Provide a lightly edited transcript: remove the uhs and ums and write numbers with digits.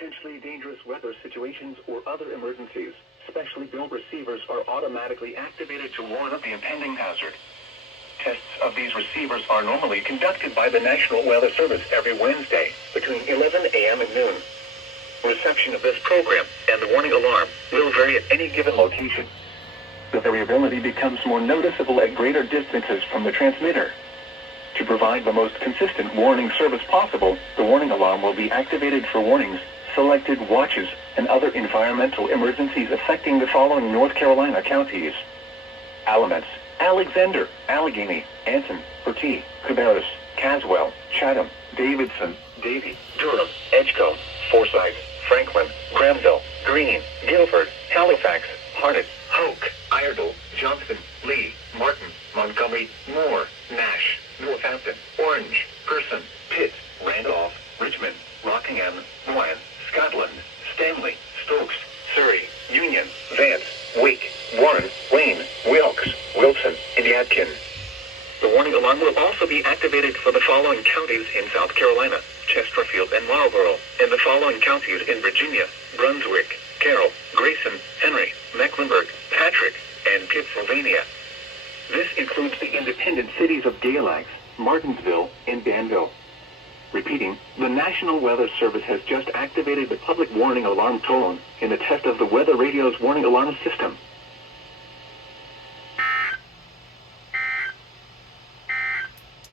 potentially dangerous weather situations or other emergencies, specially built receivers are automatically activated to warn of the impending hazard. Tests of these receivers are normally conducted by the National Weather Service every Wednesday between 11 a.m. and noon. Reception of this program and the warning alarm will vary at any given location. The variability becomes more noticeable at greater distances from the transmitter. To provide the most consistent warning service possible, the warning alarm will be activated for warnings, selected watches, and other environmental emergencies affecting the following North Carolina counties: Alamance, Alexander, Allegheny, Anson, Bertie, Cabarrus, Caswell, Chatham, Davidson, Davie, Durham, Edgecombe, Forsyth, Franklin, Granville, Greene, Guilford, Halifax, Harnett, Hoke, Iredell, Johnston, Lee, Martin, Montgomery, Moore, Nash, Northampton, Orange, Person, Pitt, Randolph, Richmond, Rockingham, Rowan, Scotland, Stanley, Stokes, Surrey, Union, Vance, Wake, Warren, Wayne, Wilkes, Wilson, and Yadkin. The warning alarm will also be activated for the following counties in South Carolina: Chesterfield and Marlborough, and the following counties in Virginia: Brunswick, Carroll, Grayson, Henry, Mecklenburg, Patrick, and Pittsylvania. This includes the independent cities of Galax, Martinsville, and Danville. Repeating, the National Weather Service has just activated the public warning alarm tone in the test of the Weather Radio's warning alarm system.